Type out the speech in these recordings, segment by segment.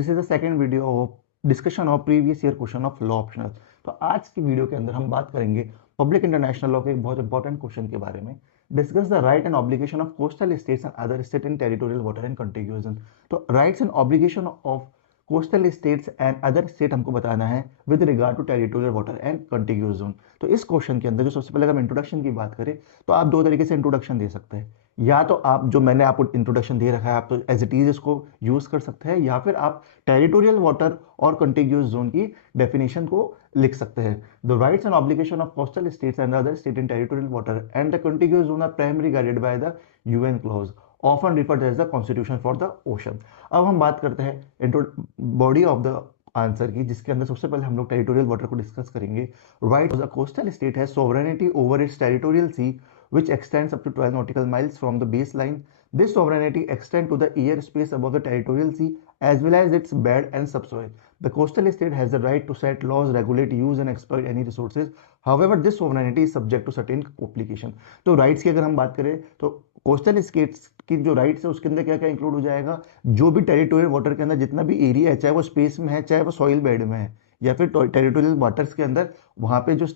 This is the second video of discussion of previous year question of law optional. तो आज की video के अंदर हम बात करेंगे पब्लिक इंटरनेशनल लॉ के एक बहुत इंपॉर्टेंट क्वेश्चन के बारे में। Discuss the right and obligation of coastal states and other state in territorial water and contiguous zone. तो rights and obligation of coastal states and other state हमको बताना है with regard to territorial water and contiguous zone. तो इस question के अंदर जो सबसे पहले अगर हम इंट्रोडक्शन की बात करें तो आप दो तरीके से इंट्रोडक्शन दे सकते हैं। या तो आप जो मैंने आपको इंट्रोडक्शन दे रखा है आप तो एज इट इज इसको यूज कर सकते हैं, या फिर आप टेरिटोरियल वाटर और कंटिग्यूअस जोन की डेफिनेशन को लिख सकते हैं। The rights and obligation of coastal states and other state in territorial water and the contiguous zone are primary guided by the UN clause often referred as the constitution for the ocean. अब हम बात करते हैं body of the answer की, जिसके अंदर सबसे पहले हम लोग टेरिटोरियल वाटर को डिस्कस करेंगे। Right, the coastal state has sovereignty over it's territorial C which extends up to 12 nautical miles from the baseline. This sovereignty extends to the airspace above the territorial sea as well as its bed and subsoil. The coastal state has the right to set laws, regulate, use and exploit any resources. However, this sovereignty is subject to certain complication. तो rights की अगर हम बात करें तो coastal states की जो rights है उसके अंदर क्या क्या इंक्लूड हो जाएगा, जो भी टेरिटोरियल वाटर के अंदर जितना भी एरिया है, चाहे वो स्पेस में है चाहे वो सॉइल बेड में है या फिर टेरिटोरियल वाटर्स के अंदर, वहाँ पे जो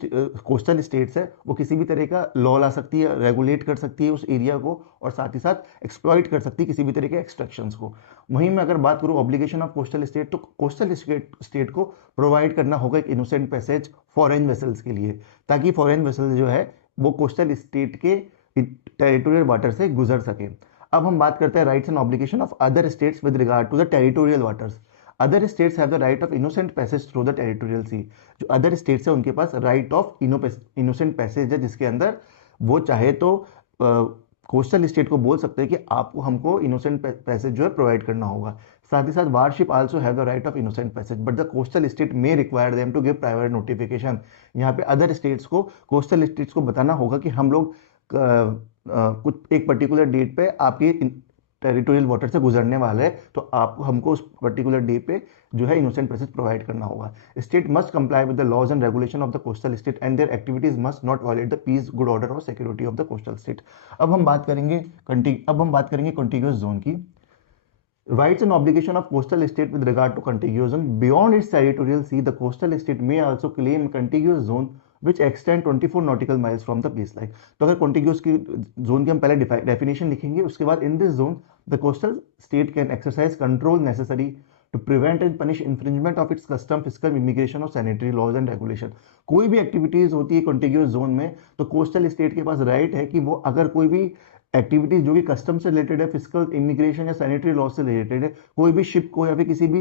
कोस्टल स्टेट्स है वो किसी भी तरह का लॉ ला सकती है, रेगुलेट कर सकती है उस एरिया को और साथ ही साथ एक्सप्लॉइट कर सकती है किसी भी तरह के एक्सट्रैक्शंस को। वहीं मैं अगर बात करूँ ऑब्लिगेशन ऑफ कोस्टल स्टेट, तो कोस्टल स्टेट को प्रोवाइड करना होगा एक इनोसेंट पैसेज फॉरेन वेसल्स के लिए, ताकि फॉरेन वेसल जो है वो कोस्टल स्टेट के टेरिटोरियल वाटर से गुजर सके। अब हम बात करते हैं rights and obligation of other states with regard to the territorial waters. Other states have the right of innocent passage through the territorial sea. जो अदर स्टेट्स है उनके पास राइट ऑफ इनोसेंट पैसेज है, जिसके अंदर वो चाहे तो कोस्टल स्टेट को बोल सकते हैं कि आपको हमको इनोसेंट पैसेज जो है प्रोवाइड करना होगा। साथ ही साथ warship also have the right of innocent passage but the coastal state may require them to give private notification. यहाँ पे अदर स्टेट्स को कोस्टल स्टेट्स को बताना होगा कि हम लोग कुछ एक पर्टिकुलर डेट पे आपकी टेरिटोरियल वाटर से गुजरने वाला है, तो आपको हमको उस पर्टिकुलर डे पे जो है इनोसेंट पैसेज प्रोवाइड करना होगा। State must comply with the laws and regulation of the coastal state and their activities must not violate the peace, good order और security of the coastal state. अब हम बात करेंगे कॉन्टिग्यूअस जोन की। Rights and obligation of coastal state with regard to contiguous zone beyond its territorial sea, the coastal state may also claim a contiguous zone which extend 24 nautical miles from the baseline। तो अगर contiguous की zone की हम पहले definition लिखेंगे, उसके बाद in this zone the coastal state can exercise control necessary to prevent and punish infringement of its custom, fiscal, immigration और sanitary laws and regulation। कोई भी एक्टिविटीज होती है contiguous जोन में तो कोस्टल स्टेट के पास राइट है कि वो अगर कोई भी एक्टिविटीज जो कि कस्टम से रिलेटेड है, फिजिकल, इमिग्रेशन या सैनिटरी लॉ से रिलेटेड है, कोई भी शिप को या फिर किसी भी